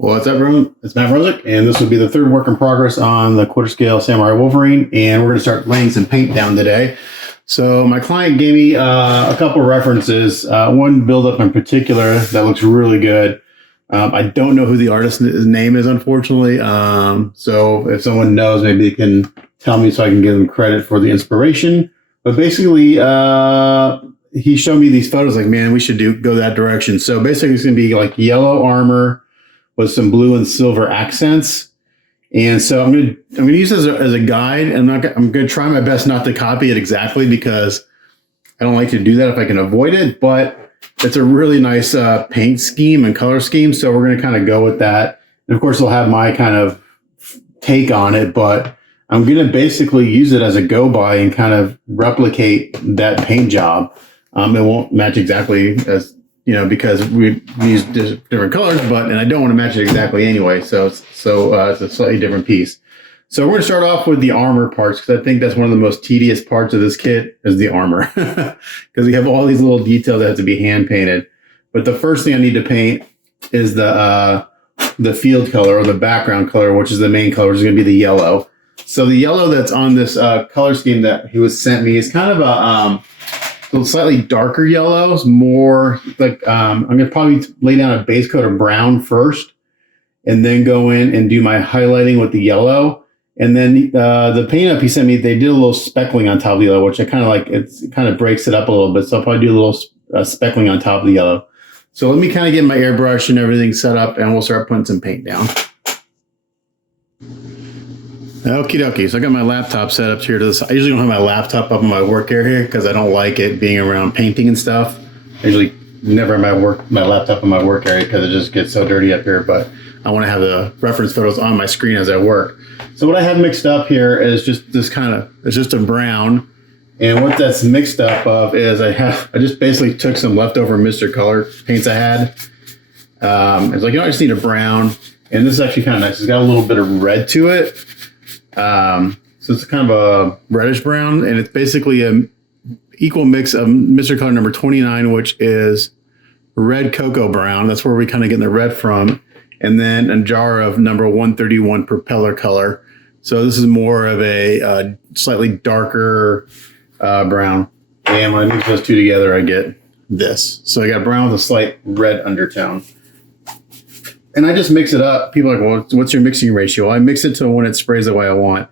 What's up, everyone? It's Matt Rosick, and this will be the third work in progress on the quarter scale Samurai Wolverine, and we're going to start laying some paint down today. So my client gave me a couple references, one build-up in particular that looks really good. I don't know who the artist's name is, unfortunately, so if someone knows, maybe they can tell me so I can give them credit for the inspiration. But basically, he showed me these photos like, man, we should go that direction. So basically, it's going to be like yellow armor with some blue and silver accents. And so I'm gonna use this as a guide, and I'm gonna try my best not to copy it exactly because I don't like to do that if I can avoid it. But it's a really nice paint scheme and color scheme, so we're gonna kind of go with that. And of course, I'll have my kind of take on it, but I'm gonna basically use it as a go by and kind of replicate that paint job. It won't match exactly as because we use different colors, and I don't want to match it exactly anyway. So it's a slightly different piece. So we're going to start off with the armor parts because I think that's one of the most tedious parts of this kit is the armor because we have all these little details that have to be hand painted. But the first thing I need to paint is the field color or the background color, which is the main color, which is going to be the yellow. So the yellow that's on this color scheme that he was sent me is kind of a slightly darker yellows, more like I'm going to probably lay down a base coat of brown first and then go in and do my highlighting with the yellow. And then the paint up he sent me, they did a little speckling on top of the yellow, which I kind of like. It kind of breaks it up a little bit. So I'll probably do a little speckling on top of the yellow. So let me kind of get my airbrush and everything set up and we'll start putting some paint down. Okie dokie. So I got my laptop set up here to this. I usually don't have my laptop up in my work area because I don't like it being around painting and stuff. I usually never have my laptop in my work area because it just gets so dirty up here. But I want to have the reference photos on my screen as I work. So what I have mixed up here is just this it's just a brown. And what that's mixed up of is I just basically took some leftover Mr. Color paints I had. It's like, I just need a brown. And this is actually kind of nice. It's got a little bit of red to it. So it's kind of a reddish brown, and it's basically an equal mix of Mr. Color number 29, which is red cocoa brown. That's where we kind of get the red from. And then a jar of number 131 propeller color. So this is more of a slightly darker brown. And when I mix those two together, I get this. So I got brown with a slight red undertone. And I just mix it up. People are like, well, what's your mixing ratio? I mix it to when it sprays the way I want.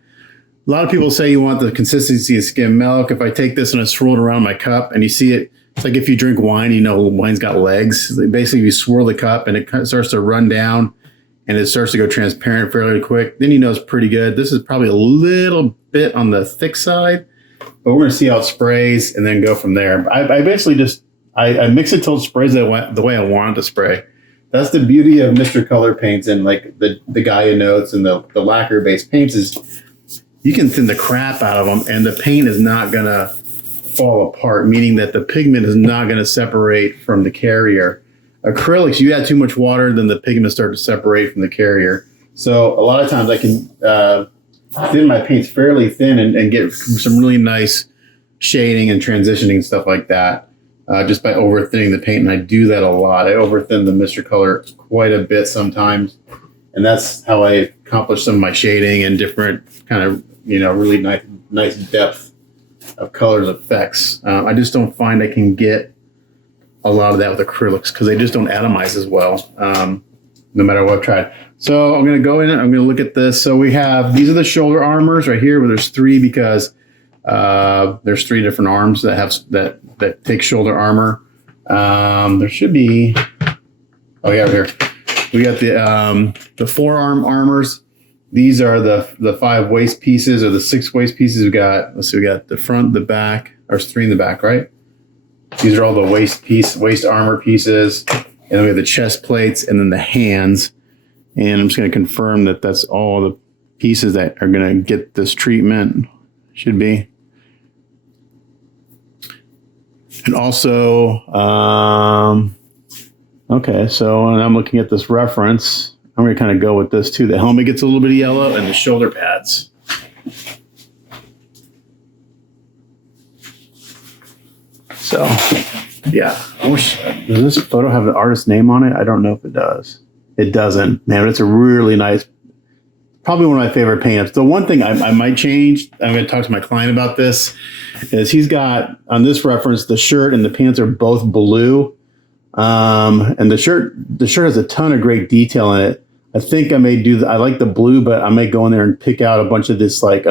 A lot of people say you want the consistency of skim milk. If I take this and I swirl it around my cup and you see it, it's like if you drink wine, wine's got legs. Basically, you swirl the cup and it kind of starts to run down and it starts to go transparent fairly quick. Then it's pretty good. This is probably a little bit on the thick side, but we're going to see how it sprays and then go from there. I basically just, I mix it till it sprays the way I want it to spray. That's the beauty of Mr. Color paints and like the Gaia notes and the lacquer based paints is you can thin the crap out of them and the paint is not going to fall apart, meaning that the pigment is not going to separate from the carrier. Acrylics, you add too much water, then the pigment starts to separate from the carrier. So a lot of times I can thin my paints fairly thin and get some really nice shading and transitioning and stuff like that. Just by over-thinning the paint, and I do that a lot. I over-thin the Mr. Color quite a bit sometimes, and that's how I accomplish some of my shading and different kind of, really nice depth of colors effects. I just don't find I can get a lot of that with acrylics because they just don't atomize as well, no matter what I've tried. So I'm going to go in and I'm going to look at this. So we have, these are the shoulder armors right here, where there's three because there's three different arms that take shoulder armor. There should be. Oh yeah, here we got the forearm armors. These are the 5 waist pieces or the 6 waist pieces. We got the front, the back. There's 3 in the back, right? These are all the waist armor pieces, and then we have the chest plates and then the hands. And I'm just going to confirm that that's all the pieces that are going to get this treatment. Should be. And also, okay, so and I'm looking at this reference. I'm going to kind of go with this too. The helmet gets a little bit of yellow and the shoulder pads. So, yeah. Does this photo have the artist's name on it? I don't know if it does. it doesn't. Man, but it's a really nice, probably one of my favorite paint-ups. The one thing I might change, I'm going to talk to my client about this, is he's got, on this reference, the shirt and the pants are both blue. And the shirt has a ton of great detail in it. I think I may I like the blue, but I may go in there and pick out a bunch of this like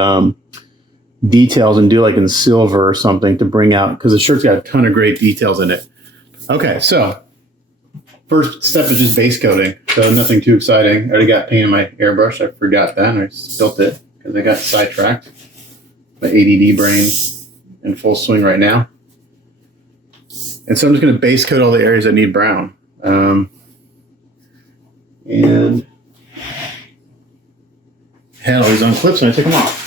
details and do like in silver or something to bring out, because the shirt's got a ton of great details in it. Okay, so first step is just base coating. So nothing too exciting. I already got paint in my airbrush. I forgot that and I spilt it because I got sidetracked. My ADD brain in full swing right now. And so I'm just going to base coat all the areas that need brown. And had all these on clips and I took them off.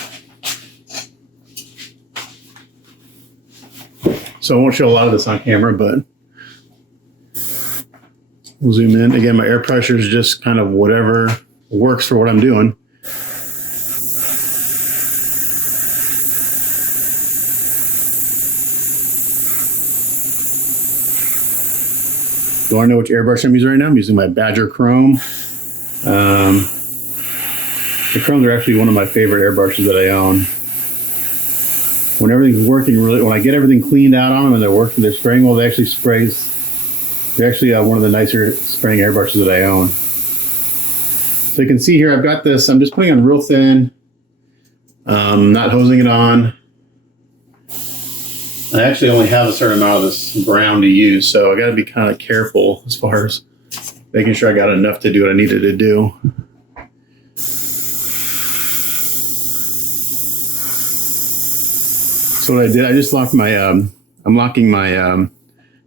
So I won't show a lot of this on camera, but we'll zoom in. Again, my air pressure is just kind of whatever works for what I'm doing. You want to know which airbrush I'm using right now? I'm using my Badger Chrome. The Chromes are actually one of my favorite airbrushes that I own. When everything's working when I get everything cleaned out on them and they're spraying well, they're actually one of the nicer spraying airbrushes that I own. So you can see here, I've got this, I'm just putting on real thin, not hosing it on. I actually only have a certain amount of this brown to use, so I got to be kind of careful as far as making sure I got enough to do what I needed to do. So what I did, I just locked my, I'm locking my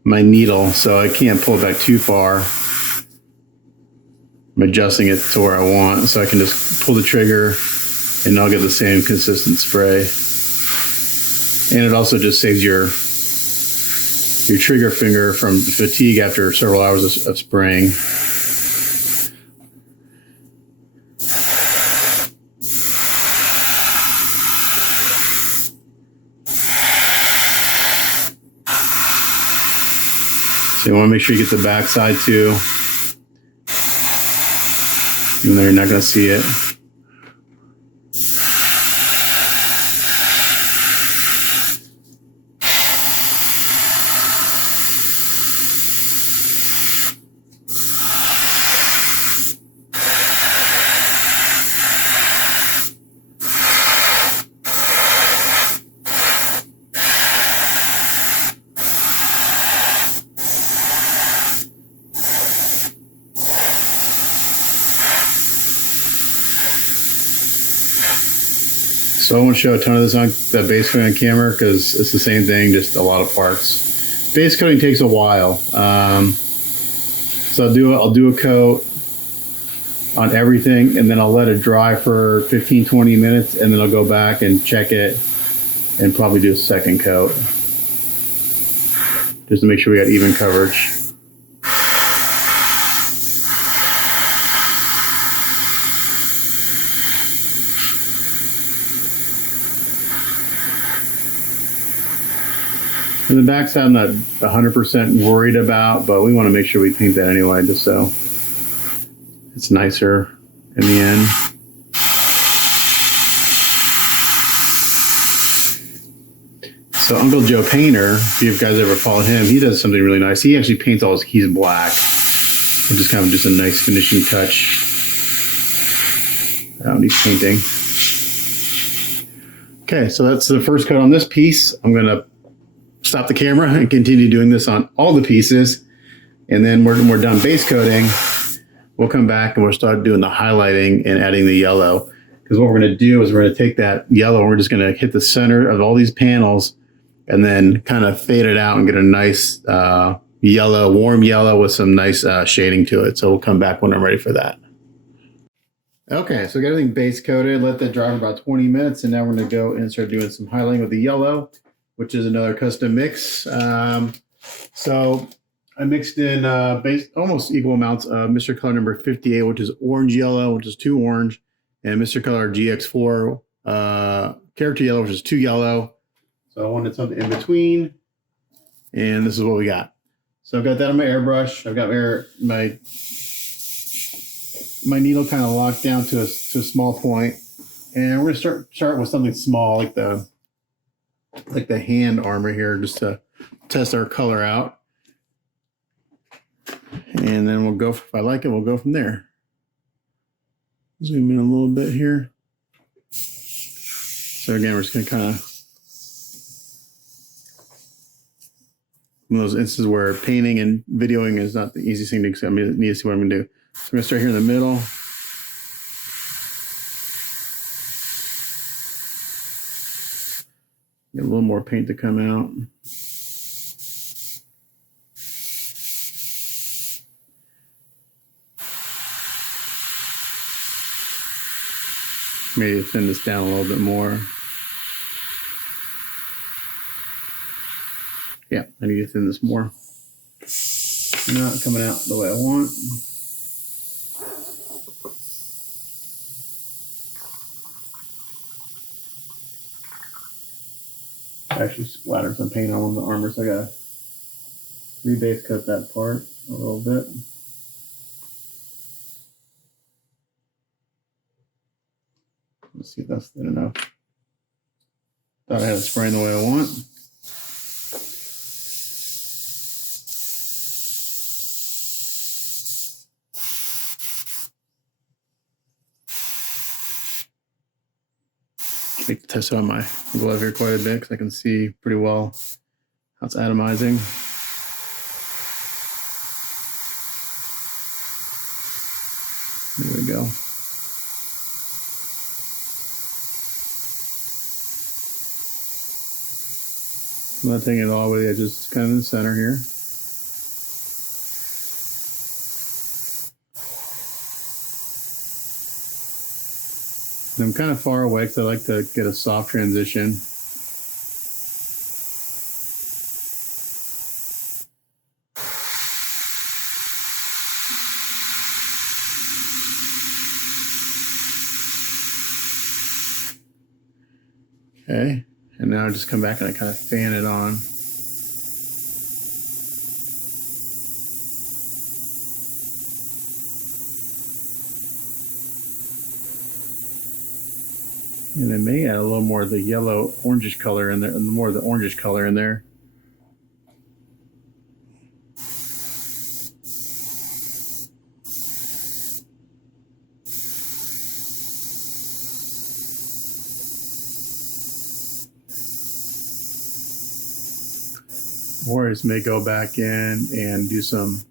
my needle, so I can't pull it back too far. I'm adjusting it to where I want, so I can just pull the trigger and I'll get the same consistent spray. And it also just saves your trigger finger from fatigue after several hours of spraying. So you want to make sure you get the back side too. Even though you're not going to see it. So I won't show a ton of this on the base coating on camera because it's the same thing, just a lot of parts. Base coating takes a while. So I'll do a coat on everything and then I'll let it dry for 15-20 minutes and then I'll go back and check it and probably do a second coat just to make sure we got even coverage. And the backside I'm not 100% worried about, but we want to make sure we paint that anyway, just so it's nicer in the end. So Uncle Joe Painter, if you guys ever followed him, he does something really nice. He actually paints all his keys black. It's just kind of just a nice finishing touch. He's painting. Okay, so that's the first coat on this piece. I'm going to stop the camera and continue doing this on all the pieces. And then when we're done base coating, we'll come back and we'll start doing the highlighting and adding the yellow. Because what we're going to do is we're going to take that yellow and we're just going to hit the center of all these panels and then kind of fade it out and get a nice yellow, warm yellow with some nice shading to it. So we'll come back when I'm ready for that. Okay, so we got everything base coated, let that dry for about 20 minutes, and now we're going to go and start doing some highlighting with the yellow, which is another custom mix. So I mixed in almost equal amounts of Mr. Color number 58, which is orange yellow, which is 2 orange, and Mr. Color GX4 character yellow, which is 2 yellow. So I wanted something in between, and this is what we got. So I've got that on my airbrush. I've got my my needle kind of locked down to a small point, and we're gonna start with something small like the hand armor here, just to test our color out, and then we'll go. If I like it, we'll go from there. Zoom in a little bit here. So again, we're just gonna kind of one of those instances where painting and videoing is not the easiest thing to do. I mean, I need to see what I'm gonna do. So I'm gonna start here in the middle. Get a little more paint to come out. Maybe thin this down a little bit more. Yeah, I need to thin this more. Not coming out the way I want. I actually splattered some paint on one of the armor, so I gotta rebase coat that part a little bit. Let's see if that's thin enough. Thought I had it spraying the way I want. I need to test out my glove here quite a bit because I can see pretty well how it's atomizing. There we go. I'm not taking it all the way to the edges, just kind of in the center here. And I'm kind of far away because I like to get a soft transition. Okay, and now I just come back and I kind of fan it on. And I may add a little more of the yellow orangish color in there, and more of the orangish color in there. Or I just may go back in and do some,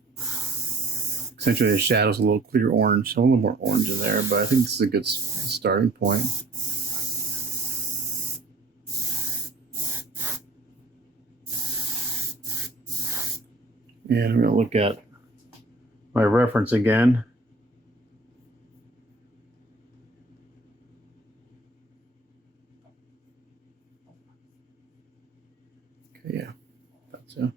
accentuate the shadows a little clear orange, a little more orange in there, but I think this is a good starting point. And I'm going to look at my reference again. Okay, yeah, that's it.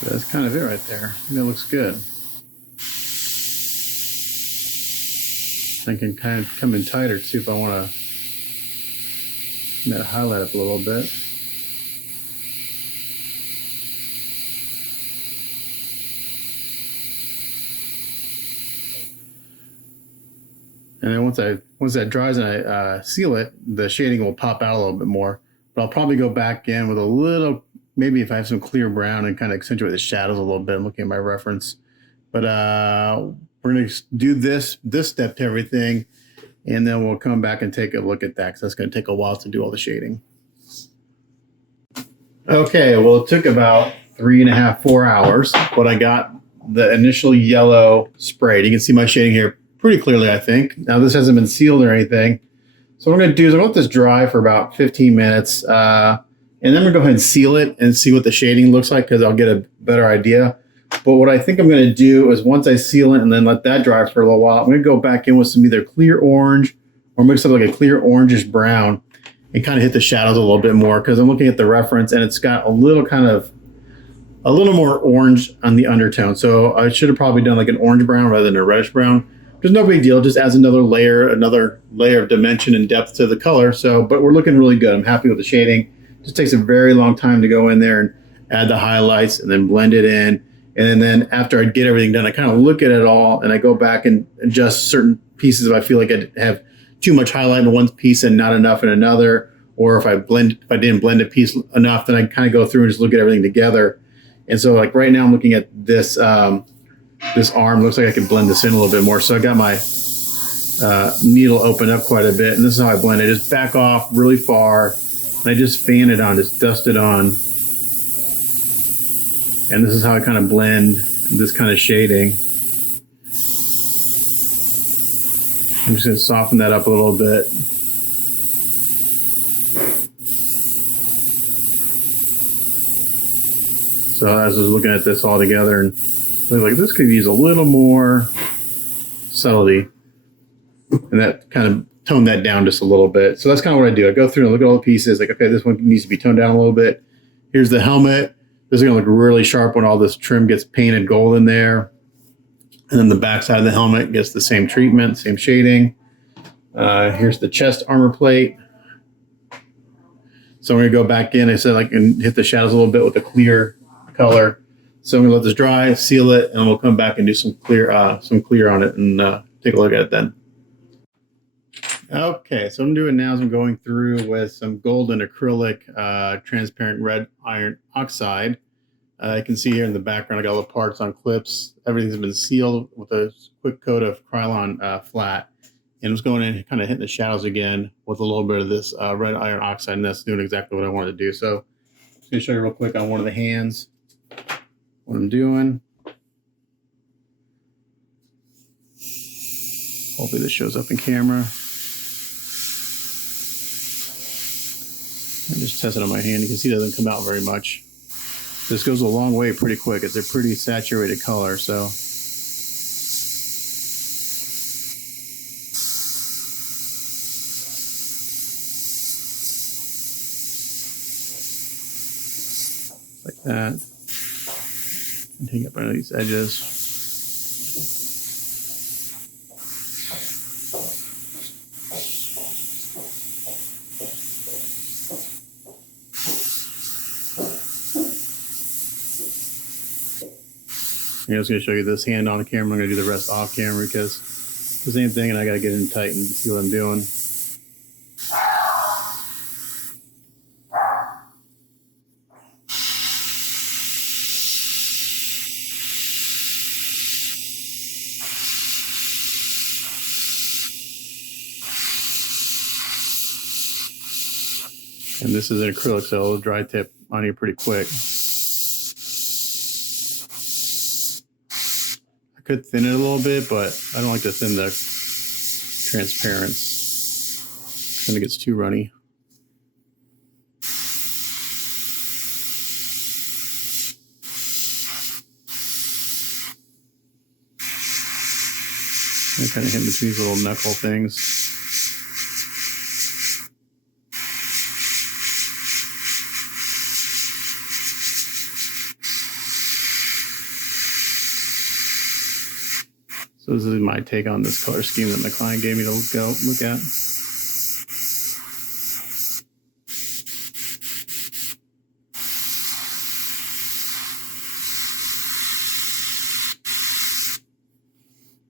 So that's kind of it right there. And it looks good. I can kind of come in tighter too if I want to highlight it a little bit. And then once that dries and I seal it, the shading will pop out a little bit more. But I'll probably go back in with a little, maybe if I have some clear brown, and kind of accentuate the shadows a little bit. I'm looking at my reference. But we're going to do this step to everything, and then we'll come back and take a look at that, because that's going to take a while to do all the shading. Okay, well, it took about 3.5, 4 hours, but I got the initial yellow sprayed. You can see my shading here pretty clearly, I think. Now this hasn't been sealed or anything. So what I'm going to do is I'm going to let this dry for about 15 minutes. And then I'm going to go ahead and seal it and see what the shading looks like, because I'll get a better idea. But what I think I'm going to do is once I seal it and then let that dry for a little while, I'm going to go back in with some either clear orange or mix up like a clear orangish brown and kind of hit the shadows a little bit more, because I'm looking at the reference and it's got a little more orange on the undertone. So I should have probably done like an orange brown rather than a reddish brown. There's no big deal. It just adds another layer of dimension and depth to the color. So, but we're looking really good. I'm happy with the shading. It just takes a very long time to go in there and add the highlights and then blend it in. And then after I get everything done, I kind of look at it all and I go back and adjust certain pieces if I feel like I have too much highlight in one piece and not enough in another. Or if I didn't blend a piece enough, then I kind of go through and just look at everything together. And so like right now I'm looking at this this arm. Looks like I can blend this in a little bit more. So I got my needle opened up quite a bit, and this is how I blend it. Just back off really far, and I just fan it on, just dust it on. And this is how I kind of blend this kind of shading. I'm just going to soften that up a little bit. So I was just looking at this all together and like, this could use a little more subtlety, and that kind of toned that down just a little bit. So that's kind of what I do. I go through and look at all the pieces, like, okay, this one needs to be toned down a little bit. Here's the helmet. This is going to look really sharp when all this trim gets painted gold in there. And then the back side of the helmet gets the same treatment, same shading. Here's the chest armor plate. So I'm going to go back in. I said I can hit the shadows a little bit with a clear color. So I'm going to let this dry, seal it, and we'll come back and do some clear on it and take a look at it then. Okay, so what I'm doing now is I'm going through with some golden acrylic transparent red iron oxide. You can see here in the background, I got all the parts on clips. Everything's been sealed with a quick coat of Krylon flat. And I'm just going in and kind of hitting the shadows again with a little bit of this red iron oxide, and that's doing exactly what I wanted to do. So I'm just going to show you real quick on one of the hands what I'm doing. Hopefully this shows up in camera. I just test it on my hand. You can see it doesn't come out very much. This goes a long way pretty quick. It's a pretty saturated color, so. Like that. And take up under these edges. I'm just going to show you this hand on camera. I'm going to do the rest off camera because it's the same thing, and I got to get in tight and see what I'm doing. And this is an acrylic, so it'll dry tip on you pretty quick. Could thin it a little bit, but I don't like to thin the transparents. Then it gets too runny. I kind of hit between these little knuckle things. So this is my take on this color scheme that my client gave me to look at.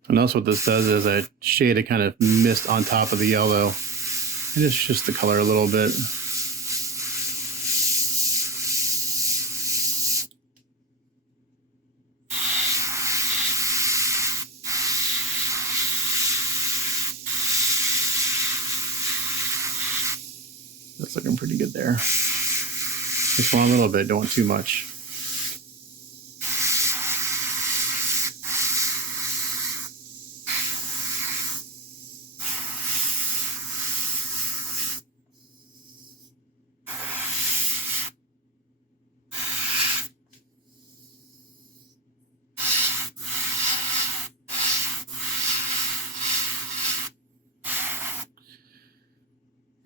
And also what this does is I shade a kind of mist on top of the yellow. And it's just the color a little bit. That's looking pretty good there. Just want a little bit, don't want too much.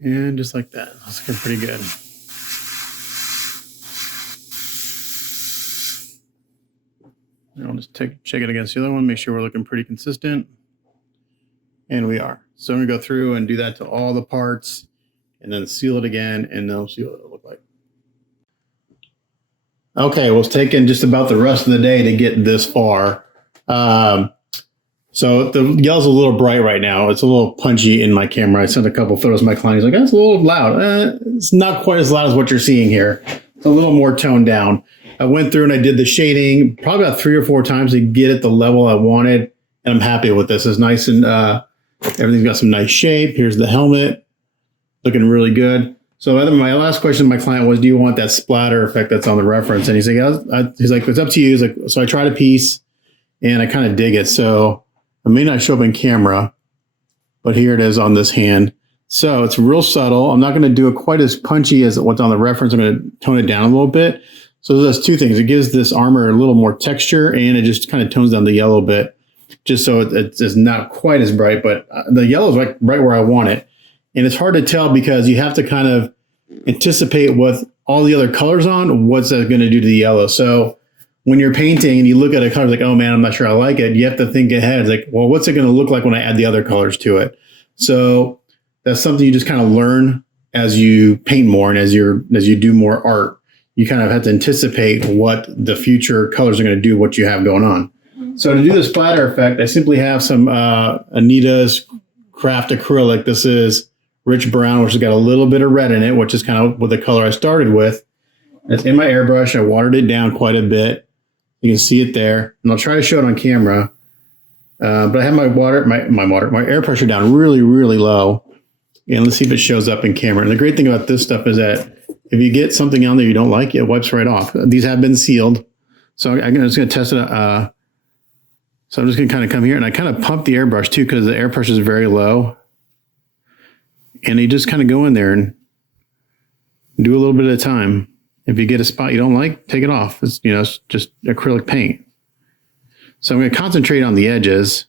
And just like that. That's looking pretty good. I'll just check it against the other one, make sure we're looking pretty consistent. And we are. So I'm going to go through and do that to all the parts and then seal it again, and then we'll see what it'll look like. Okay, well, it's taken just about the rest of the day to get this far. So the yellow's a little bright right now. It's a little punchy in my camera. I sent a couple photos to my client. He's like, that's a little loud. It's not quite as loud as what you're seeing here. It's a little more toned down. I went through and I did the shading probably about 3 or 4 times to get it the level I wanted. And I'm happy with this. It's nice and everything's got some nice shape. Here's the helmet. Looking really good. So my last question to my client was, do you want that splatter effect that's on the reference? And he's like, it's up to you. He's like, so I tried a piece and I kind of dig it. So it may not show up in camera, but here it is on this hand. So it's real subtle. I'm not going to do it quite as punchy as what's on the reference. I'm going to tone it down a little bit. So there's 2 things. It gives this armor a little more texture, and it just kind of tones down the yellow a bit, just so it's not quite as bright. But the yellow is like right where I want it. And it's hard to tell because you have to kind of anticipate what all the other colors on, what's that going to do to the yellow. So when you're painting and you look at a color like, oh man, I'm not sure I like it, you have to think ahead. It's like, well, what's it going to look like when I add the other colors to it? So that's something you just kind of learn as you paint more and as you do more art. You kind of have to anticipate what the future colors are going to do, what you have going on. So to do the splatter effect, I simply have some Anita's Craft Acrylic. This is Rich Brown, which has got a little bit of red in it, which is kind of what the color I started with. It's in my airbrush. I watered it down quite a bit. You can see it there. And I'll try to show it on camera. But I have my air pressure down really, really low. And let's see if it shows up in camera. And the great thing about this stuff is that if you get something on there you don't like, it wipes right off. These have been sealed. So I'm just going to test it. So I'm just going to kind of come here and I kind of pump the airbrush too because the air pressure is very low. And you just kind of go in there and do a little bit at a time. If you get a spot you don't like, take it off. It's, it's just acrylic paint. So I'm going to concentrate on the edges.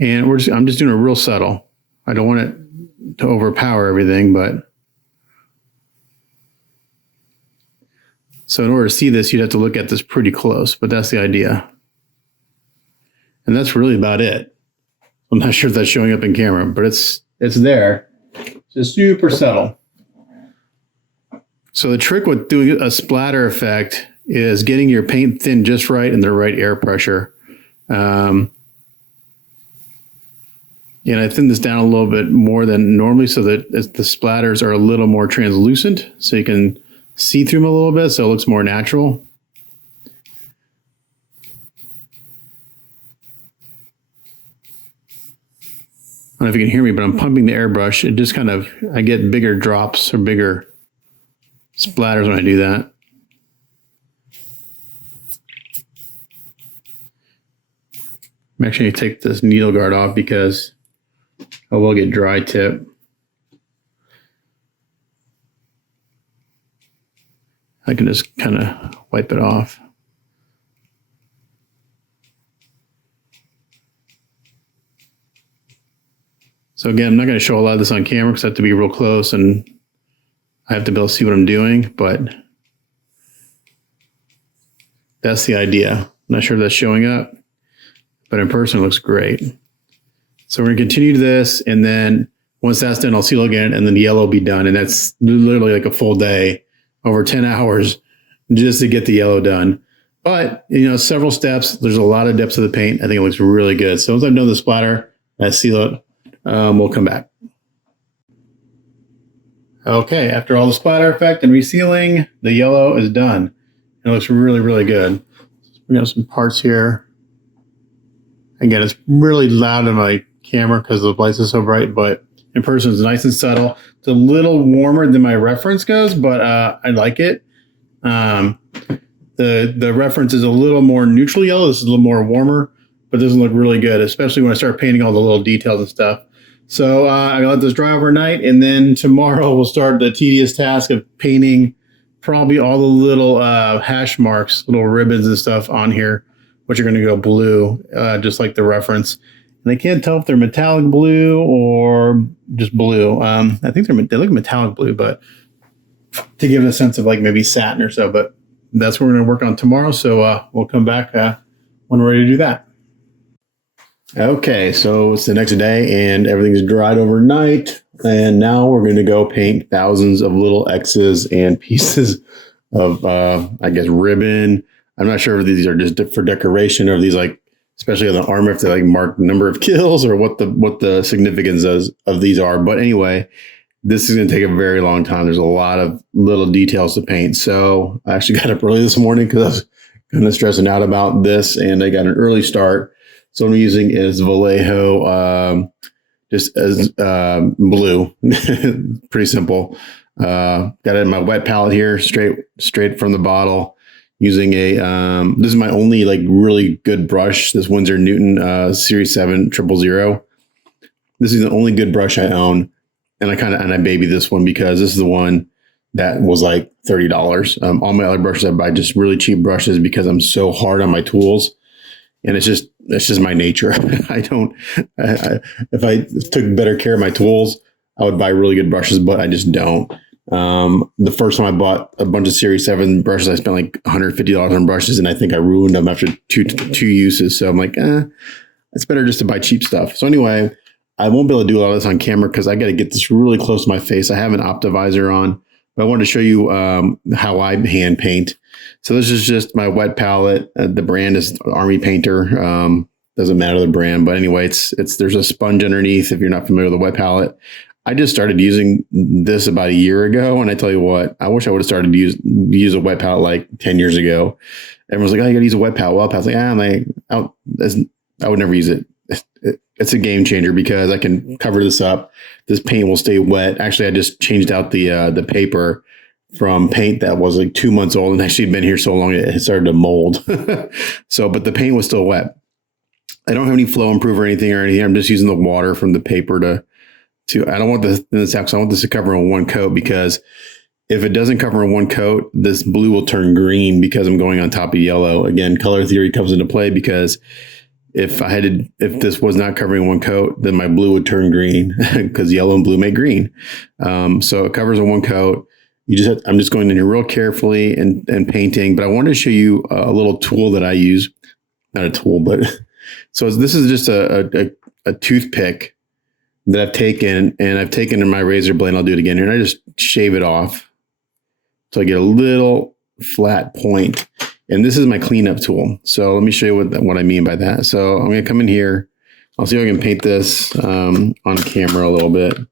And I'm just doing it real subtle. I don't want it to overpower everything, but so in order to see this, you'd have to look at this pretty close, but that's the idea. And that's really about it. I'm not sure if that's showing up in camera, but it's there. It's just super subtle. So the trick with doing a splatter effect is getting your paint thin just right and the right air pressure. And I thin this down a little bit more than normally so that the splatters are a little more translucent so you can see through them a little bit so it looks more natural. I don't know if you can hear me, but I'm pumping the airbrush. It just kind of, I get bigger drops or bigger splatters when I do that. I'm actually going to take this needle guard off because I will get dry tip. I can just kind of wipe it off. So again, I'm not going to show a lot of this on camera because I have to be real close and I have to be able to see what I'm doing, but that's the idea. I'm not sure if that's showing up, but in person it looks great. So we're going to continue this, and then once that's done, I'll seal again, and then the yellow will be done. And that's literally like a full day, over 10 hours, just to get the yellow done. But, several steps. There's a lot of depths of the paint. I think it looks really good. So once I'm done with the splatter, I seal it, we'll come back. Okay, after all the splatter effect and resealing, the yellow is done. It looks really, really good. We got some parts here. Again, it's really loud in my camera because the lights are so bright, but in person it's nice and subtle. It's a little warmer than my reference goes, but I like it. The reference is a little more neutral yellow. This is a little more warmer, but this will look really good, especially when I start painting all the little details and stuff. So I'm gonna let this dry overnight, and then tomorrow we'll start the tedious task of painting probably all the little hash marks, little ribbons and stuff on here. which are going to go blue, just like the reference. And I can't tell if they're metallic blue or just blue. I think they look metallic blue, but to give it a sense of like maybe satin or so. But that's what we're going to work on tomorrow. So we'll come back when we're ready to do that. Okay, so it's the next day and everything's dried overnight. And now we're going to go paint thousands of little X's and pieces of, I guess, ribbon. I'm not sure if these are just for decoration or if these like, especially on the armor, if they like mark number of kills or what the significance of these are. But anyway, this is going to take a very long time. There's a lot of little details to paint. So I actually got up early this morning because I was kind of stressing out about this, and I got an early start. So what I'm using is Vallejo, just as blue, pretty simple. Got it in my wet palette here, straight from the bottle. Using a this is my only like really good brush. This Winsor Newton Series 7 000. This is the only good brush I own, and I baby this one because this is the one that was like $30. All my other brushes I buy just really cheap brushes because I'm so hard on my tools, and it's just my nature. If I took better care of my tools, I would buy really good brushes, but I just don't. The first time I bought a bunch of Series 7 brushes, I spent like $150 on brushes, and I think I ruined them after two uses. So I'm like, it's better just to buy cheap stuff. So anyway, I won't be able to do a lot of this on camera because I got to get this really close to my face. I have an optivisor on, but I wanted to show you how I hand paint. So this is just my wet palette. The brand is Army Painter. Doesn't matter the brand, but anyway, there's a sponge underneath if you're not familiar with the wet palette. I just started using this about a year ago, and I tell you what, I wish I would have started to use a wet palette like 10 years ago. Everyone's like, "Oh, you got to use a wet palette." Well, I was like, I would never use it. It's a game changer because I can cover this up. This paint will stay wet. Actually, I just changed out the paper from paint that was like 2 months old and actually been here so long it started to mold. But the paint was still wet. I don't have any flow improver or anything. I'm just using the water from the paper to. I don't want this out because I want this to cover in one coat, because if it doesn't cover in one coat, this blue will turn green because I'm going on top of yellow. Again, color theory comes into play because if this was not covering one coat, then my blue would turn green because yellow and blue make green. So it covers in one coat. I'm just going in here real carefully and painting, but I wanted to show you a little tool that I use. Not a tool, but so this is just a toothpick that I've taken in my razor blade, and I'll do it again here, and I just shave it off so I get a little flat point. And this is my cleanup tool. So let me show you what I mean by that. So I'm going to come in here. I'll see if I can paint this on camera a little bit. I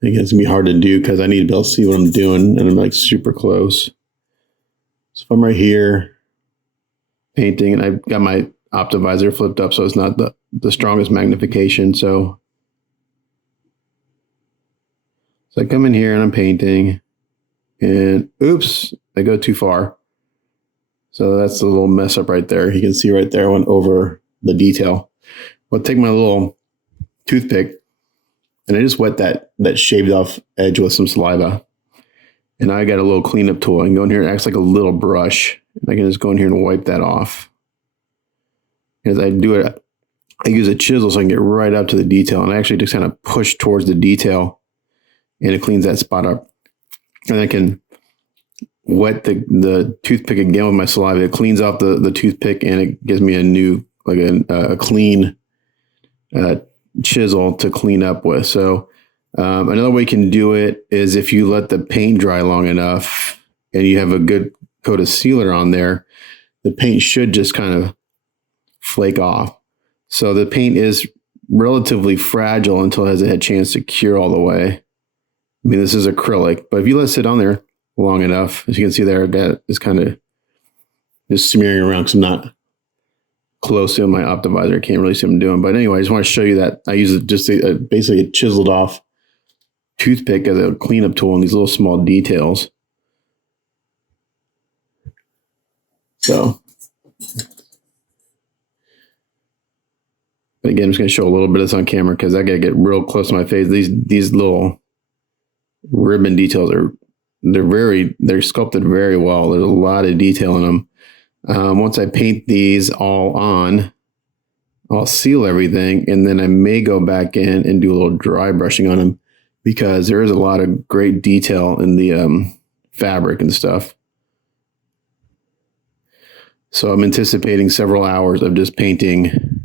think it's going to be hard to do because I need to be able to see what I'm doing, and I'm like super close. So if I'm right here painting, and I've got my optivisor flipped up so it's not the strongest magnification. So I come in here and I'm painting, and oops, I go too far. So that's a little mess up right there. You can see right there I went over the detail. I'll take my little toothpick and I just wet that shaved off edge with some saliva. And I got a little cleanup tool. I can go in here, it acts like a little brush. And I can just go in here and wipe that off. As I do it, I use a chisel so I can get right up to the detail. And I actually just kind of push towards the detail, and it cleans that spot up. And I can wet the toothpick again with my saliva. It cleans off the toothpick, and it gives me a new, like a clean chisel to clean up with. So another way you can do it is if you let the paint dry long enough and you have a good coat of sealer on there, the paint should just kind of flake off. So the paint is relatively fragile until it has a chance to cure all the way. I mean, this is acrylic, but if you let it sit on there long enough, as you can see there, it's kind of just smearing around because I'm not close to my optivisor. I can't really see what I'm doing. But anyway, I just want to show you that I use basically a chiseled off toothpick as a cleanup tool in these little small details. So, but again, I'm just going to show a little bit of this on camera because I got to get real close to my face. These little ribbon details they're sculpted very well. There's a lot of detail in them. Once I paint these all on, I'll seal everything, and then I may go back in and do a little dry brushing on them because there is a lot of great detail in the fabric and stuff. So I'm anticipating several hours of just painting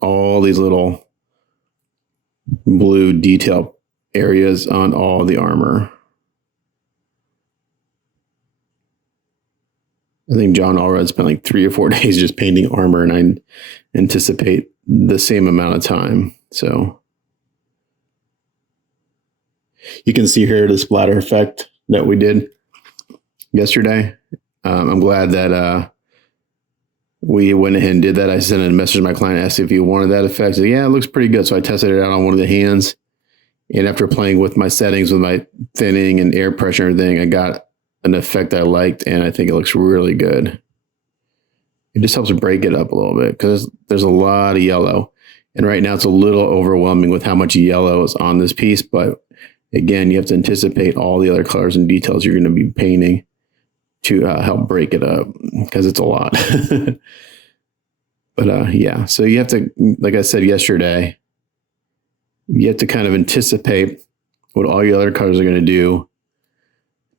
all these little blue detail areas on all the armor. I think John Allred spent like 3 or 4 days just painting armor, and I anticipate the same amount of time. So you can see here the splatter effect that we did yesterday. I'm glad that we went ahead and did that. I sent a message to my client, asked if he wanted that effect. I said, yeah, it looks pretty good. So I tested it out on one of the hands. And after playing with my settings, with my thinning and air pressure and everything, I got an effect I liked, and I think it looks really good. It just helps break it up a little bit because there's a lot of yellow. And right now it's a little overwhelming with how much yellow is on this piece. But again, you have to anticipate all the other colors and details you're going to be painting to help break it up because it's a lot. But yeah, so you have to, like I said yesterday, you have to kind of anticipate what all your other colors are going to do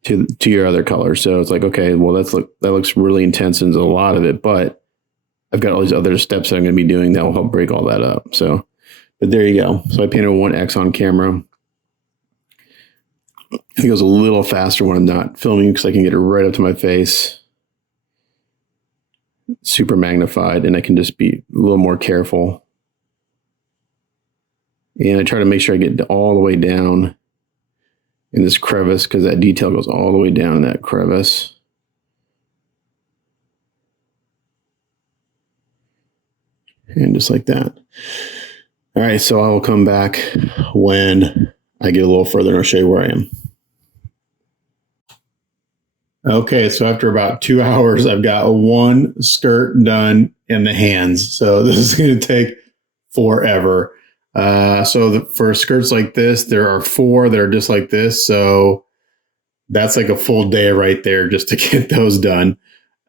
to your other colors. So it's like, okay, well, that looks really intense and there's a lot of it, but I've got all these other steps that I'm going to be doing that will help break all that up. So, but there you go. So I painted 1X on camera. It goes a little faster when I'm not filming because I can get it right up to my face, super magnified, and I can just be a little more careful. And I try to make sure I get all the way down in this crevice because that detail goes all the way down in that crevice. And just like that. All right, so I will come back when I get a little further and I'll show you where I am. Okay, so after about 2 hours, I've got one skirt done in the hands. So this is going to take forever. For skirts like this, there are 4 that are just like this. So that's like a full day right there just to get those done.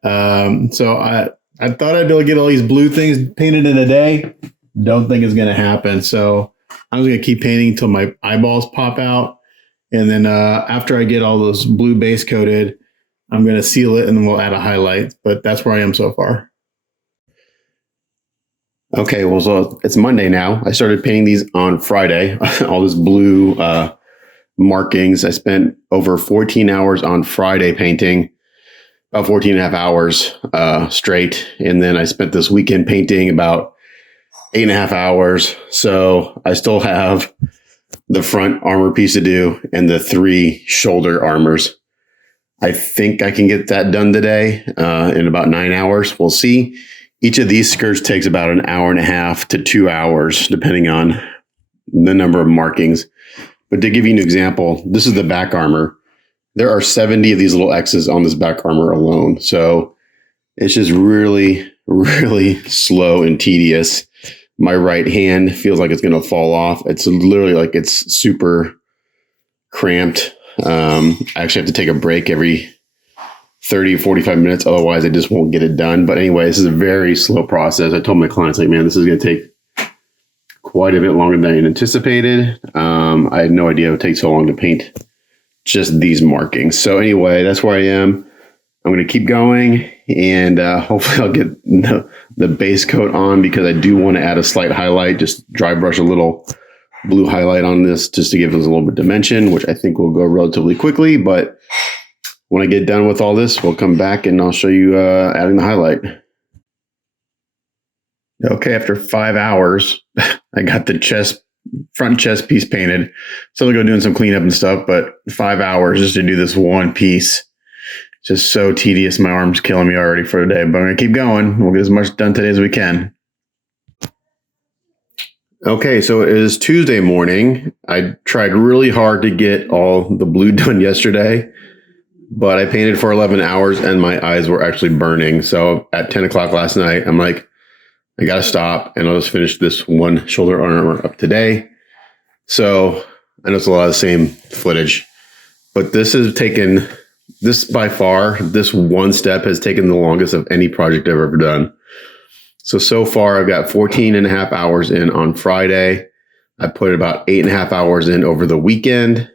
So I thought I'd be able to get all these blue things painted in a day. Don't think it's going to happen. So I'm just going to keep painting until my eyeballs pop out. And then after I get all those blue base coated, I'm going to seal it and then we'll add a highlight. But that's where I am so far. Okay, well, so it's Monday now. I started painting these on Friday, all this blue markings. I spent over 14 hours on Friday painting, about 14 and a half hours straight. And then I spent this weekend painting about 8.5 hours. So I still have the front armor piece to do and the 3 shoulder armors. I think I can get that done today in about 9 hours. We'll see. Each of these skirts takes about 1.5 hours to 2 hours, depending on the number of markings. But to give you an example, this is the back armor. There are 70 of these little X's on this back armor alone. So it's just really, really slow and tedious. My right hand feels like it's going to fall off. It's literally like it's super cramped. I actually have to take a break every 30 or 45 minutes. Otherwise, I just won't get it done. But anyway, this is a very slow process. I told my clients, like, man, this is going to take quite a bit longer than I anticipated. I had no idea it would take so long to paint just these markings. So anyway, that's where I am. I'm going to keep going and hopefully I'll get the base coat on because I do want to add a slight highlight, just dry brush a little blue highlight on this just to give us a little bit of dimension, which I think will go relatively quickly. But when I get done with all this, we'll come back and I'll show you adding the highlight. Okay, after 5 hours, I got the front chest piece painted. So I'll go doing some cleanup and stuff, but 5 hours just to do this one piece. Just so tedious. My arm's killing me already for the day, but I'm going to keep going. We'll get as much done today as we can. Okay, so it is Tuesday morning. I tried really hard to get all the blue done yesterday, but I painted for 11 hours and my eyes were actually burning. So at 10 o'clock last night, I'm like, I got to stop and I'll just finish this one shoulder armor up today. So I know it's a lot of the same footage, but this has taken this by far, this one step has taken the longest of any project I've ever done. So far I've got 14 and a half hours in on Friday. I put about 8.5 hours in over the weekend.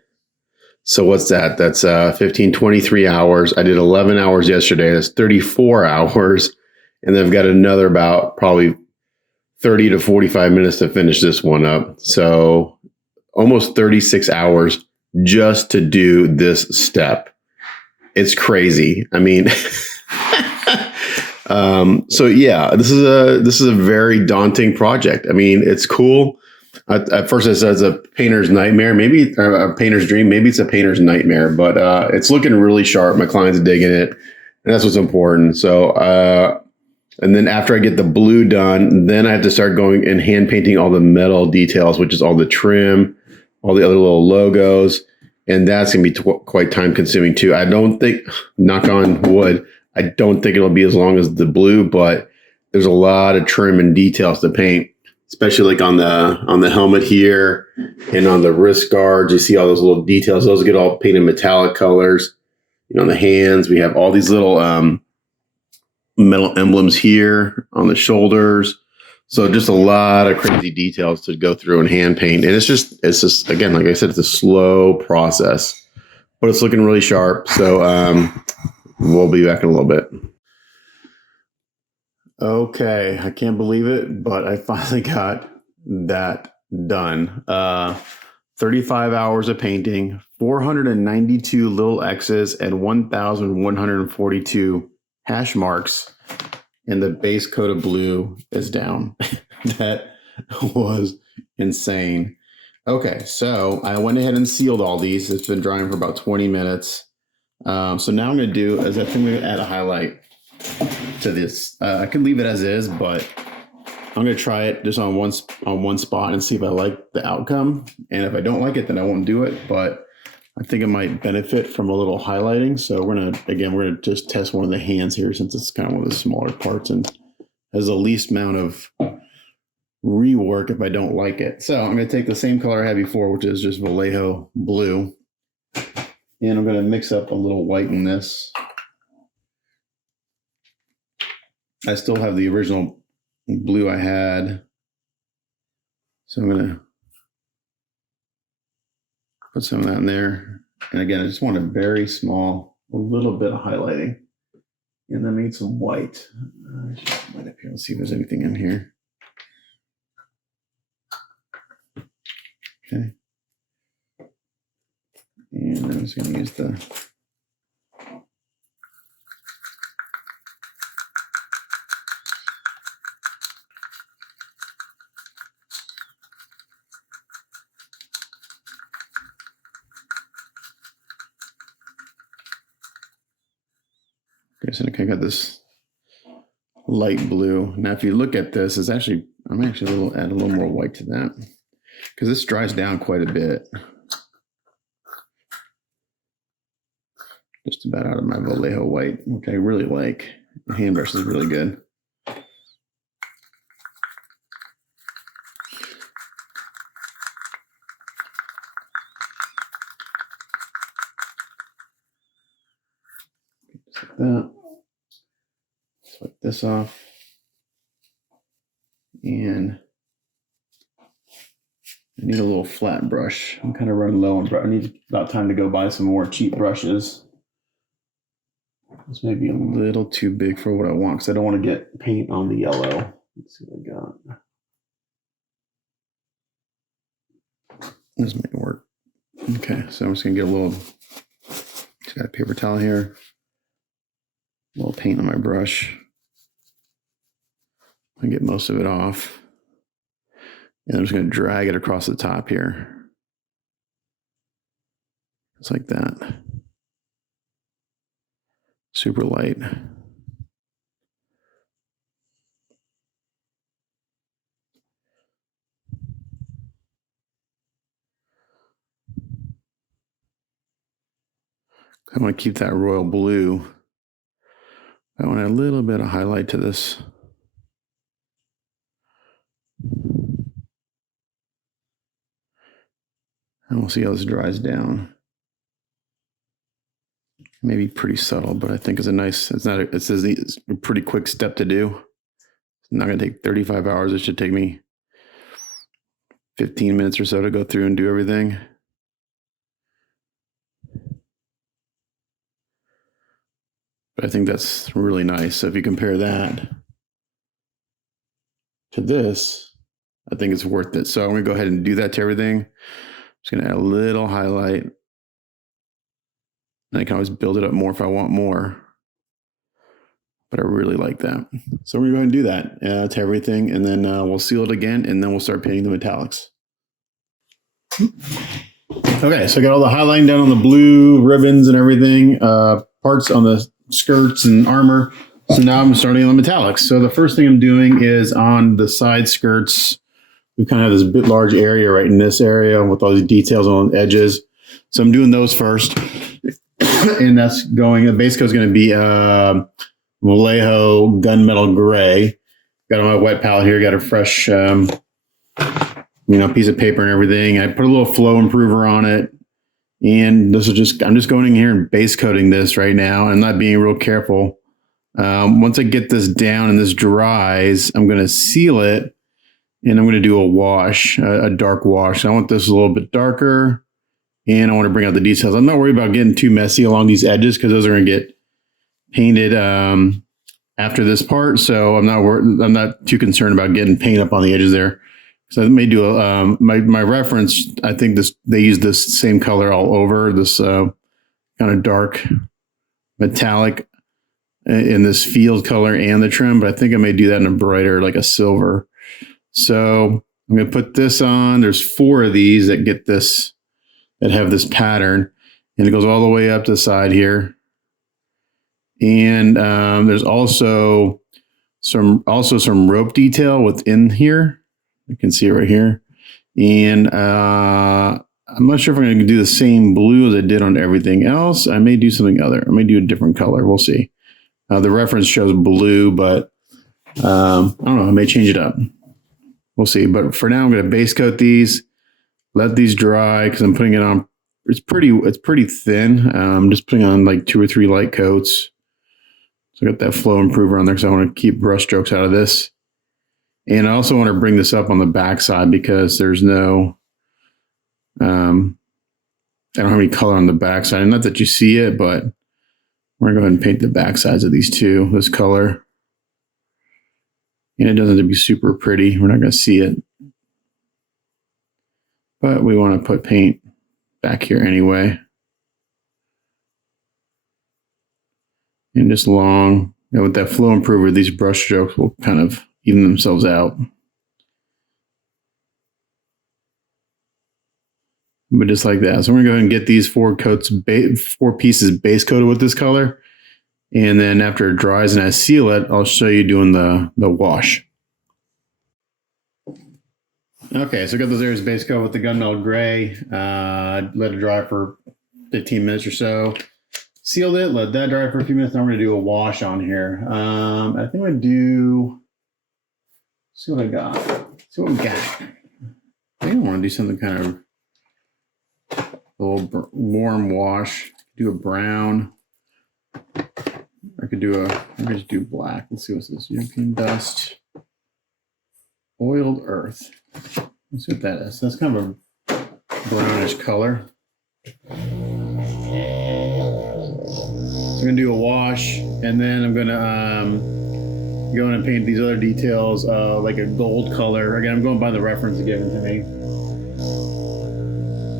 So what's that? That's 15, 23 hours. I did 11 hours yesterday. That's 34 hours. And then I've got another about probably 30 to 45 minutes to finish this one up. So almost 36 hours just to do this step. It's crazy. I mean, so yeah, this is a very daunting project. I mean, it's cool. At first I said it's a painter's nightmare, maybe a painter's dream, maybe it's a painter's nightmare, but it's looking really sharp. My client's digging it, and that's what's important. So, and then after I get the blue done, then I have to start going and hand painting all the metal details, which is all the trim, all the other little logos, and that's going to be quite time consuming too. I don't think, knock on wood, I don't think it'll be as long as the blue, but there's a lot of trim and details to paint. Especially like on the helmet here and on the wrist guards, you see all those little details. Those get all painted metallic colors. You know, on the hands, we have all these little metal emblems here on the shoulders. So just a lot of crazy details to go through and hand paint. And it's just again, like I said, it's a slow process, but it's looking really sharp. So we'll be back in a little bit. Okay, I can't believe it, but I finally got that done. 35 hours of painting, 492 little X's, and 1,142 hash marks, and the base coat of blue is down. That was insane. Okay, so I went ahead and sealed all these. It's been drying for about 20 minutes. So now I'm going to do is I think I'm going to add a highlight to this. I could leave it as is, but I'm going to try it just on one spot and see if I like the outcome. And if I don't like it, then I won't do it. But I think it might benefit from a little highlighting. So we're going to just test one of the hands here, since it's kind of one of the smaller parts and has the least amount of rework if I don't like it. So I'm going to take the same color I had before, which is just Vallejo blue. And I'm going to mix up a little white in this. I still have the original blue I had. So I'm going to put some of that in there. And again, I just want a very small, a little bit of highlighting. And then need some white. Just light up here. Let's see if there's anything in here. Okay. And I'm just going to use the okay, so I got this light blue. Now, if you look at this, I'm actually add a little more white to that, because this dries down quite a bit. Just about out of my Vallejo white, which I really like. The hand brush is really good. Just like that. Swipe this off. And I need a little flat brush. I'm kind of running low on brush. I need about time to go buy some more cheap brushes. This may be a little too big for what I want, because I don't want to get paint on the yellow. Let's see what I got. This might work. Okay, so I'm just going to get a little, just got a paper towel here. A little paint on my brush. I get most of it off. And I'm just going to drag it across the top here. Just like that. Super light. I want to keep that royal blue. I want to add a little bit of highlight to this. And we'll see how this dries down. Maybe pretty subtle, but I think it's a nice, it's a pretty quick step to do. It's not going to take 35 hours. It should take me 15 minutes or so to go through and do everything. But I think that's really nice. So if you compare that to this, I think it's worth it. So I'm going to go ahead and do that to everything. I'm just going to add a little highlight. And I can always build it up more if I want more. But I really like that. So we're going to go ahead and do that to everything. And then we'll seal it again. And then we'll start painting the metallics. Okay, so I got all the highlighting done on the blue ribbons and everything. Parts on the skirts and armor. So now I'm starting on the metallics. So the first thing I'm doing is on the side skirts. We kind of have this bit large area right in this area with all these details on the edges. So I'm doing those first. And that's going, the base coat is going to be Vallejo Gunmetal Gray. Got on my wet palette here, got a fresh piece of paper and everything. I put a little flow improver on it. And this is just, I'm just going in here and base coating this right now. I'm not being real careful. Once I get this down and this dries, I'm going to seal it and I'm going to do a wash, a dark wash. I want this a little bit darker and I want to bring out the details. I'm not worried about getting too messy along these edges because those are going to get painted after this part. So I'm not too concerned about getting paint up on the edges there. So I may do my reference. I think they use this same color all over, this kind of dark metallic in this field color and the trim, but I think I may do that in a brighter, like a silver. So I'm going to put this on. There's 4 of these that get this, that have this pattern, and it goes all the way up to the side here. And there's also some rope detail within here. You can see it right here. And I'm not sure if I'm going to do the same blue as I did on everything else. I may do something other. I may do a different color. We'll see. The reference shows blue, but I don't know. I may change it up. We'll see. But for now, I'm going to base coat these. Let these dry because I'm putting it on. It's pretty thin. I'm just putting on like 2 or 3 light coats. So I got that flow improver on there because I want to keep brush strokes out of this. And I also want to bring this up on the back side because there's no, I don't have any color on the back side. Not that you see it, but we're going to go ahead and paint the back sides of these two, this color. And it doesn't have to be super pretty. We're not going to see it. But we want to put paint back here anyway. And just long, with that flow improver, these brush strokes will kind of even themselves out. But just like that. So we're going to go ahead and get these 4 pieces base coated with this color. And then after it dries and I seal it, I'll show you doing the wash. Okay, so I got those areas base coat with the gunmetal gray. Let it dry for 15 minutes or so. Sealed it, let that dry for a few minutes. Now we're going to do a wash on here. I think I'm going to do, see what I got. See what we got. I think I want to do something kind of a little warm wash. Do a brown. I could just do black. Let's see what's this. European dust. Oiled earth. Let's see what that is. That's kind of a brownish color. So I'm going to do a wash, and then I'm going to go in and paint these other details like a gold color. Again, I'm going by the reference given to me.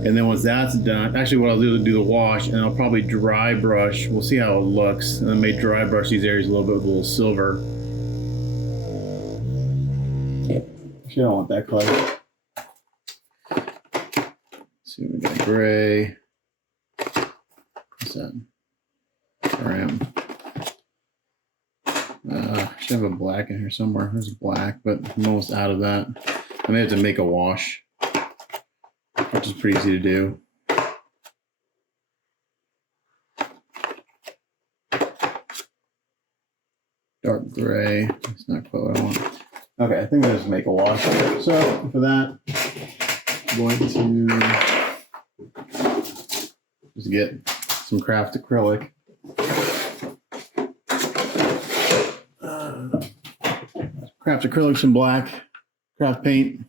And then once that's done, actually what I'll do is do the wash, and I'll probably dry brush. We'll see how it looks. And I may dry brush these areas a little bit with a little silver. Actually, I don't want that color. Let's see, we got gray. What's that? Brown. I should have a black in here somewhere. There's black, but I'm almost out of that. I may have to make a wash, which is pretty easy to do. Dark gray. That's not quite what I want. Okay, I think I'll just make a wash. So for that, I'm going to just get some craft acrylic. craft acrylics in black, craft paint.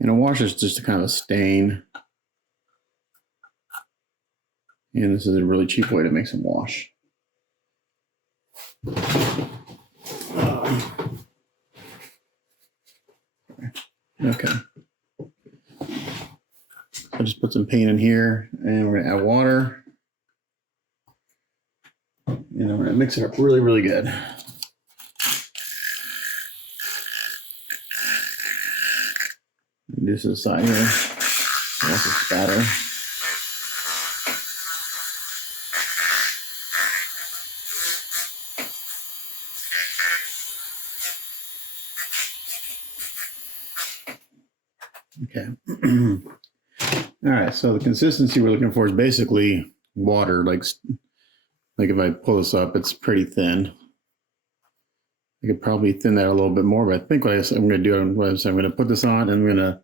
And a wash is just a kind of a stain. And this is a really cheap way to make some wash. Okay. I'll just put some paint in here and we're gonna add water. And then we're gonna mix it up really, really good. This is the side here. That's a spatter. Okay. All right. So the consistency we're looking for is basically water. Like if I pull this up, it's pretty thin. I could probably thin that a little bit more, but I think what I'm going to do is I'm going to put this on and I'm going to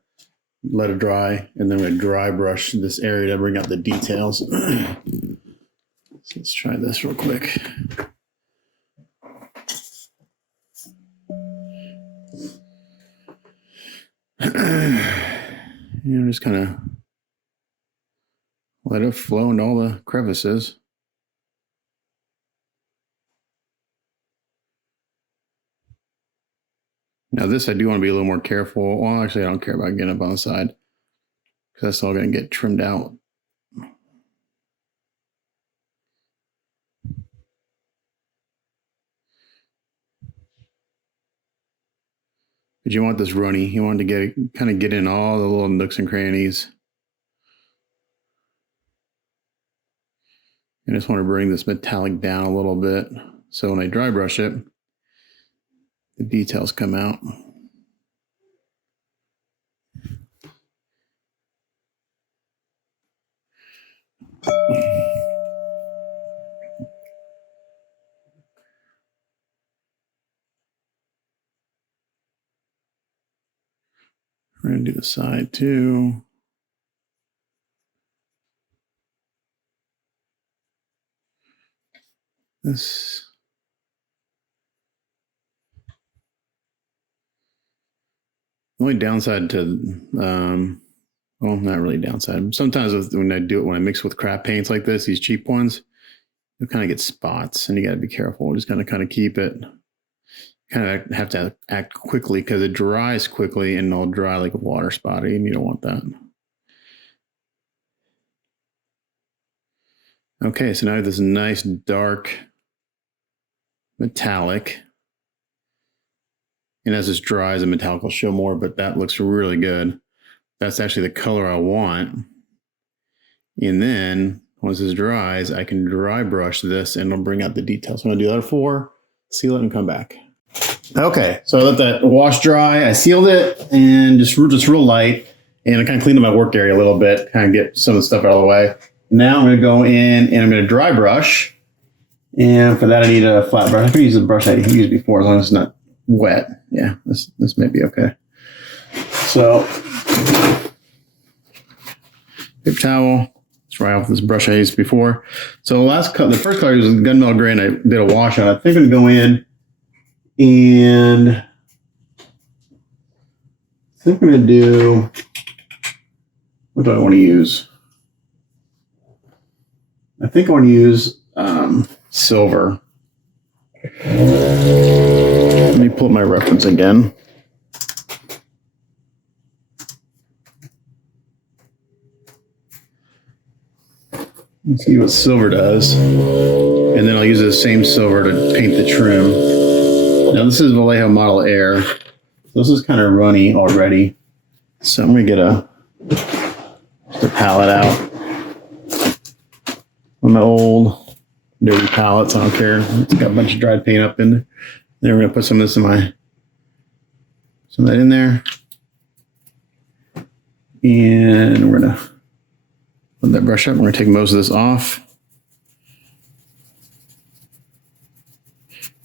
let it dry, and then I'm going to dry brush this area to bring out the details. So let's try this real quick. And just kind of let it flow into all the crevices. Now this, I do want to be a little more careful. Well, actually, I don't care about getting up on the side because that's all going to get trimmed out. But you want this runny. You want to kind of get in all the little nooks and crannies. I just want to bring this metallic down a little bit. So when I dry brush it, the details come out. We're going to do the side too. This. The only downside to, well, not really downside. Sometimes when I mix with crap paints like this, these cheap ones, you'll kind of get spots, and you got to be careful. Just kind of keep it. Kind of have to act quickly because it dries quickly, and it'll dry like a water spotty, and you don't want that. Okay, so now I have this nice dark metallic. And as this dries, the metallic will show more, but that looks really good. That's actually the color I want. And then once this dries, I can dry brush this and it'll bring out the details. So I'm gonna do that at 4, seal it, and come back. Okay, so I let that wash dry. I sealed it and just real light. And I kind of cleaned up my work area a little bit, kind of get some of the stuff out of the way. Now I'm gonna go in and I'm gonna dry brush. And for that, I need a flat brush. I can use the brush I used before as long as it's not wet. Yeah, this may be okay. So, paper towel. Dry off this brush I used before. So the first color was gunmetal gray, and I did a wash on it. I think I'm gonna go in and I think I'm gonna do. What do I want to use? I think I want to use silver. Let me pull up my reference again. Let's see what silver does. And then I'll use the same silver to paint the trim. Now this is Vallejo Model Air. So this is kind of runny already. So I'm going to get just a palette out. On my old dirty palettes, I don't care. It's got a bunch of dried paint up in there. Then we're going to put some of this some of that in there. And we're going to let that brush up. We're going to take most of this off.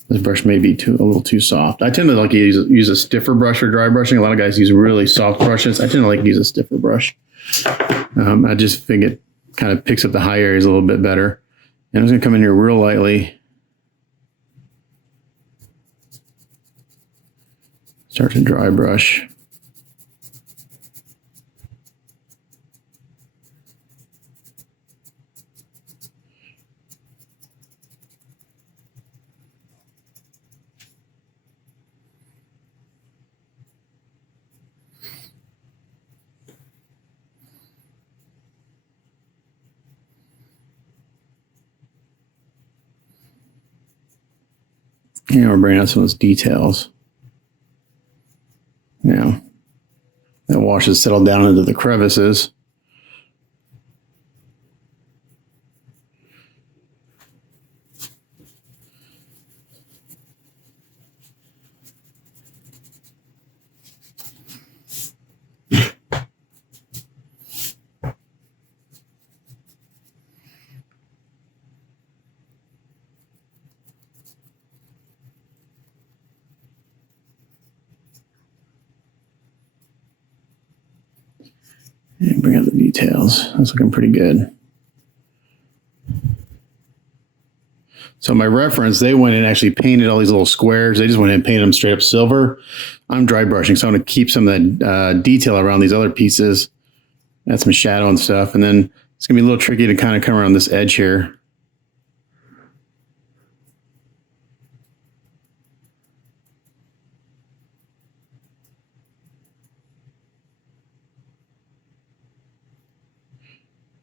This brush may be a little too soft. I tend to like to use a stiffer brush for dry brushing. A lot of guys use really soft brushes. I tend to like to use a stiffer brush. I just think it kind of picks up the high areas a little bit better. And I'm just going to come in here real lightly Start to dry brush. And we're bringing out some of those details. Now, that wash has settled down into the crevices. And bring out the details. That's looking pretty good. So my reference, they went and actually painted all these little squares. They just went and painted them straight up silver. I'm dry brushing, so I'm going to keep some of that detail around these other pieces. Add some shadow and stuff. And then it's going to be a little tricky to kind of come around this edge here.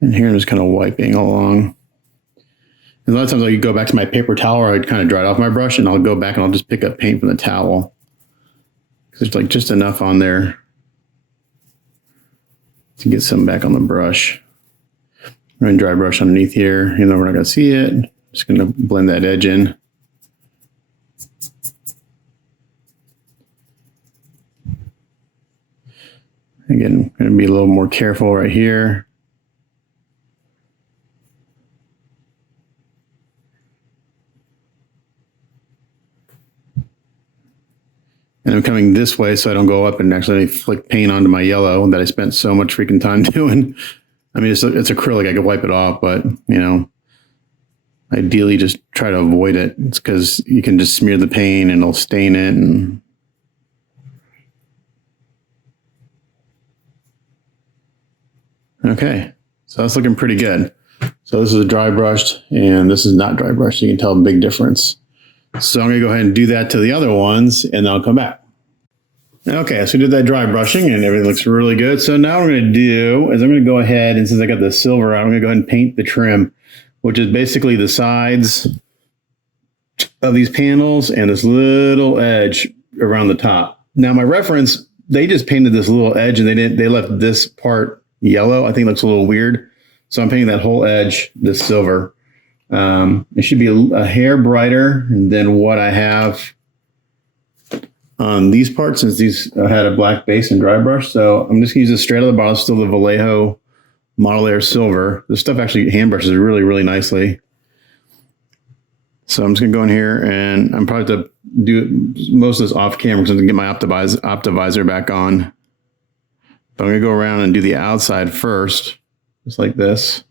And here I'm just kind of wiping along. And a lot of times I'll go back to my paper towel, or I'd kind of dry it off my brush, and I'll go back and I'll just pick up paint from the towel. Because there's like just enough on there to get some back on the brush. I'm going to dry brush underneath here. You know, we're not going to see it. Just going to blend that edge in. Again, I'm going to be a little more careful right here. And I'm coming this way so I don't go up and actually flick paint onto my yellow that I spent so much freaking time doing. I mean, it's acrylic. I could wipe it off, but, you know, ideally just try to avoid it. It's because you can just smear the paint and it'll stain it. And okay, so that's looking pretty good. So this is a dry brushed and this is not dry brushed. You can tell a big difference. So I'm going to go ahead and do that to the other ones, and then I'll come back. Okay, so we did that dry brushing, and everything looks really good. So now what we're going to do is I'm going to go ahead, and since I got the silver out, I'm going to go ahead and paint the trim, which is basically the sides of these panels and this little edge around the top. Now my reference, they just painted this little edge, and they left this part yellow. I think it looks a little weird. So I'm painting that whole edge this silver. It should be a hair brighter than what I have on these parts, since these had a black base and dry brush. So I'm just going to use this straight out of the bottle, still the Vallejo Model Air Silver. This stuff actually hand brushes really, really nicely. So I'm just going to go in here, and I'm probably to do most of this off camera because I'm going to get my Optivisor back on. But I'm going to go around and do the outside first, just like this.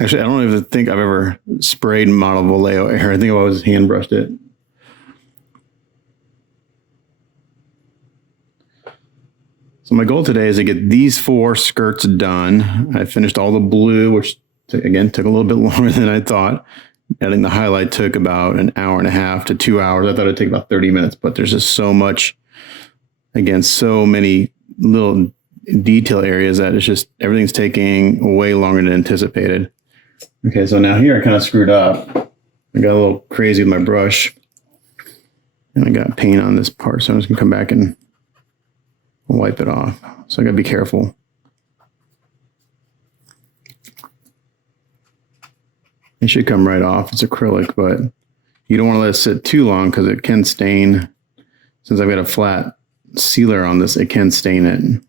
Actually, I don't even think I've ever sprayed Model Vallejo Air. I think I always hand brushed it. So my goal today is to get these 4 skirts done. I finished all the blue, which again took a little bit longer than I thought. Adding the highlight took about an hour and a half to 2 hours. I thought it'd take about 30 minutes, but there's just so much, again, so many little detail areas that it's just everything's taking way longer than anticipated. Okay, so now here I kind of screwed up. I got a little crazy with my brush, and I got paint on this part, so I'm just gonna come back and wipe it off. So I gotta be careful. It should come right off. It's acrylic, but you don't want to let it sit too long because it can stain. Since I've got a flat sealer on this, it can stain it.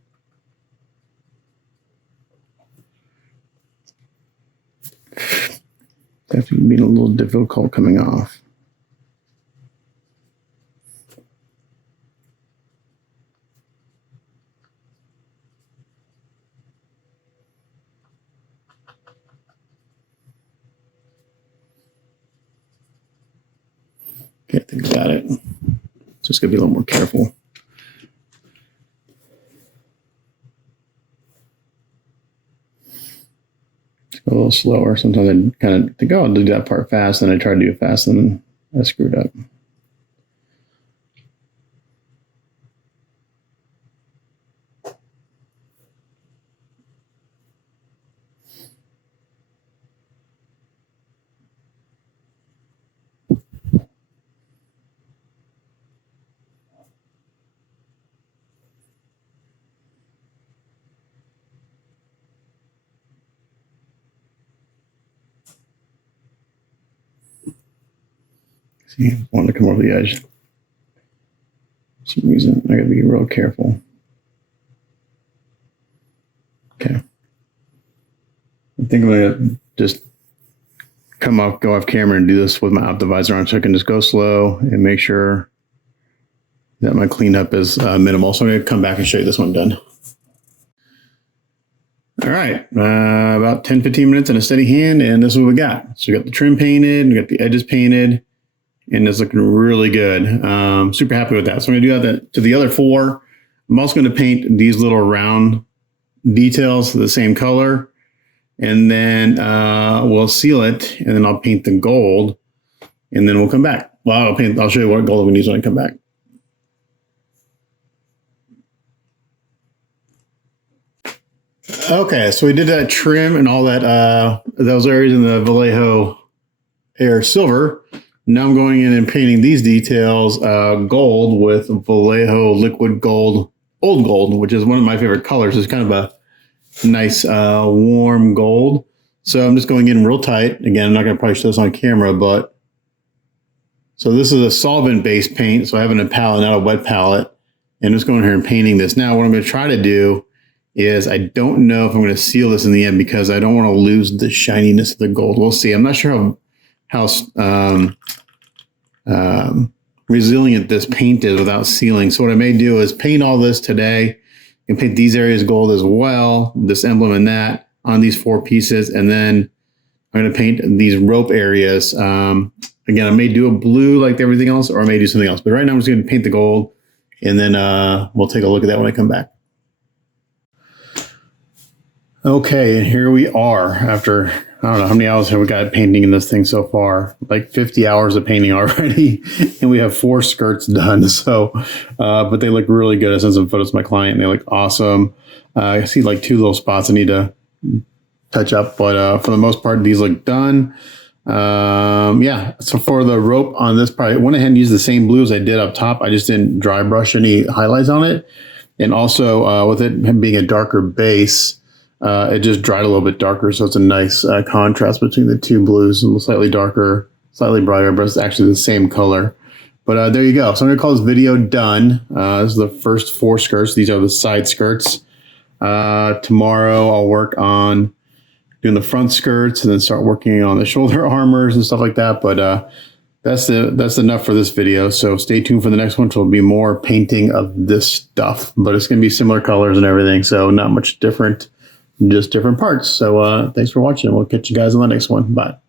Definitely being a little difficult coming off. got it. Just gonna be a little more careful. A little slower. Sometimes I kind of think, oh, I'll do that part fast, and I try to do it fast, and then I screwed up. See, I want to come over the edge. For some reason, I gotta be real careful. Okay. I think I'm gonna just go off camera and do this with my optimizer on, so I can just go slow and make sure that my cleanup is minimal. So I'm gonna come back and show you this one done. All right, about 10, 15 minutes in a steady hand, and this is what we got. So we got the trim painted, we got the edges painted, and it's looking really good. Super happy with that. So I'm gonna do that to the other 4. I'm also gonna paint these little round details the same color, and then we'll seal it, and then I'll paint the gold, and then we'll come back. Well, I'll show you what gold we use when I come back. Okay, so we did that trim and all that, those areas in the Vallejo Air Silver. Now I'm going in and painting these details gold with Vallejo Liquid Gold, Old Gold, which is one of my favorite colors. It's kind of a nice warm gold. So I'm just going in real tight. Again, I'm not going to probably show this on camera, but so this is a solvent-based paint. So I have it in a palette, not a wet palette. And I'm just going here and painting this. Now what I'm going to try to do is I don't know if I'm going to seal this in the end because I don't want to lose the shininess of the gold. We'll see. I'm not sure how resilient this paint is without sealing. So what I may do is paint all this today and paint these areas gold as well, this emblem and that on these 4 pieces. And then I'm going to paint these rope areas. Again, I may do a blue like everything else, or I may do something else. But right now I'm just going to paint the gold, and then we'll take a look at that when I come back. Okay, and here we are after, I don't know, how many hours have we got painting in this thing so far? Like 50 hours of painting already, and we have 4 skirts done. So, but they look really good. I sent some photos to my client, and they look awesome. I see like 2 little spots I need to touch up, but for the most part, these look done. Yeah, so for the rope on this part, I went ahead and used the same blue as I did up top. I just didn't dry brush any highlights on it. And also with it being a darker base, it just dried a little bit darker, so it's a nice contrast between the 2 blues, and slightly darker, slightly brighter, but it's actually the same color. But there you go. So I'm going to call this video done. This is the first 4 skirts. These are the side skirts. Tomorrow I'll work on doing the front skirts and then start working on the shoulder armors and stuff like that. But that's enough for this video. So stay tuned for the next one, which will be more painting of this stuff. But it's going to be similar colors and everything, so not much different. Just different parts. So thanks for watching. We'll catch you guys on the next one. Bye.